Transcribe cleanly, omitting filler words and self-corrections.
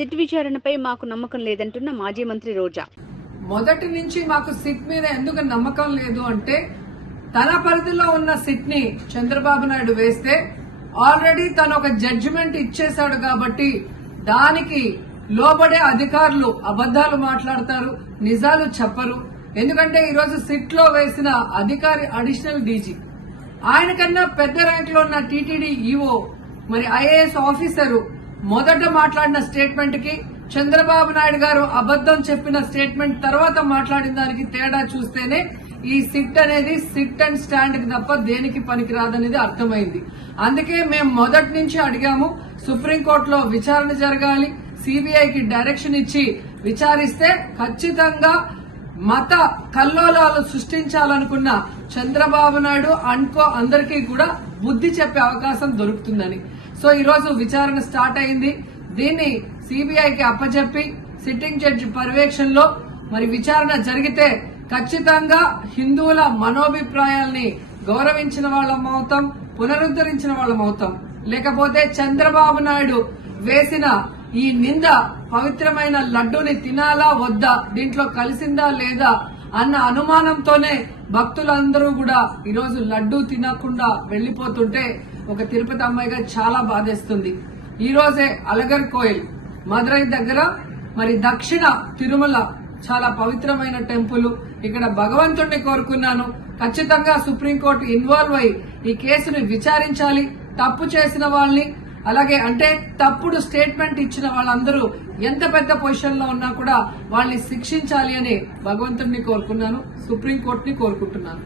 SIT విచారణపై మాకు నమ్మకం లేదంటున్న మాజీ మంత్రి రోజా. మొదటి నుంచి మాకు సిట్ మీద ఎందుకు నమ్మకం లేదు అంటే తన పరిధిలో ఉన్న సిట్ ని చంద్రబాబు నాయుడు వేస్తే ఆల్రెడీ తను ఒక జడ్జిమెంట్ ఇచ్చేశాడు కాబట్టి దానికి లోబడే అధికారులు అబద్దాలు మాట్లాడతారు, నిజాలు చెప్పరు. ఎందుకంటే ఈరోజు సిట్ లో వేసిన అధికారి అడిషనల్ డీజీ, ఆయన కన్నా పెద్ద ర్యాంక్ లో ఉన్న టీటీడీ ఈఓ, మరి ఐఏఎస్ ఆఫీసరు మొదట మాట్లాడిన స్టేట్మెంట్ కి చంద్రబాబు నాయుడు గారు అబద్దం చెప్పిన స్టేట్మెంట్ తర్వాత మాట్లాడిన దానికి తేడా చూస్తేనే ఈ సిట్ అనేది సిట్ అండ్ స్టాండ్ కి తప్ప దేనికి పనికిరాదనేది అర్థమైంది. అందుకే మేము మొదటి నుంచి అడిగాము, సుప్రీంకోర్టులో విచారణ జరగాలి, సిబిఐకి డైరెక్షన్ ఇచ్చి విచారిస్తే ఖచ్చితంగా మత కల్లోలాలు సృష్టించాలనుకున్న చంద్రబాబు నాయుడు అనుకో అందరికీ కూడా బుద్ధి చెప్పే అవకాశం దొరుకుతుందని. సో ఈ రోజు విచారణ స్టార్ట్ అయింది. దీన్ని సిబిఐకి అప్పచెప్పి సిట్టింగ్ జడ్జి పర్యవేక్షణలో మరి విచారణ జరిగితే ఖచ్చితంగా హిందువుల మనోభిప్రాయాల్ని గౌరవించిన వాళ్ళం అవుతాం, పునరుద్ధరించిన వాళ్ళం అవుతాం. లేకపోతే చంద్రబాబు నాయుడు వేసిన ఈ నింద పవిత్రమైన లడ్డూని తినాలా వద్దా, దీంట్లో కలిసిందా లేదా అన్న అనుమానంతోనే భక్తులందరూ కూడా ఈరోజు లడ్డూ తినకుండా వెళ్లిపోతుంటే ఒక తిరుపతి అమ్మాయిగా చాలా బాధేస్తుంది. ఈ రోజే అలగర్ కోయిల్ మదురై దగ్గర మరి దక్షిణ తిరుమల చాలా పవిత్రమైన టెంపుల్, ఇక్కడ భగవంతుడిని కోరుకున్నాను. ఖచ్చితంగా సుప్రీంకోర్టు ఇన్వాల్వ్ అయి ఈ కేసుని విచారించాలి. తప్పు చేసిన వాళ్ళని, అలాగే అంటే తప్పుడు స్టేట్మెంట్ ఇచ్చిన వాళ్ళందరూ ఎంత పెద్ద పొజిషన్ లో ఉన్నా కూడా వాళ్ళని శిక్షించాలి అని భగవంతుడిని కోరుకున్నాను, సుప్రీంకోర్టుని కోరుకుంటున్నాను.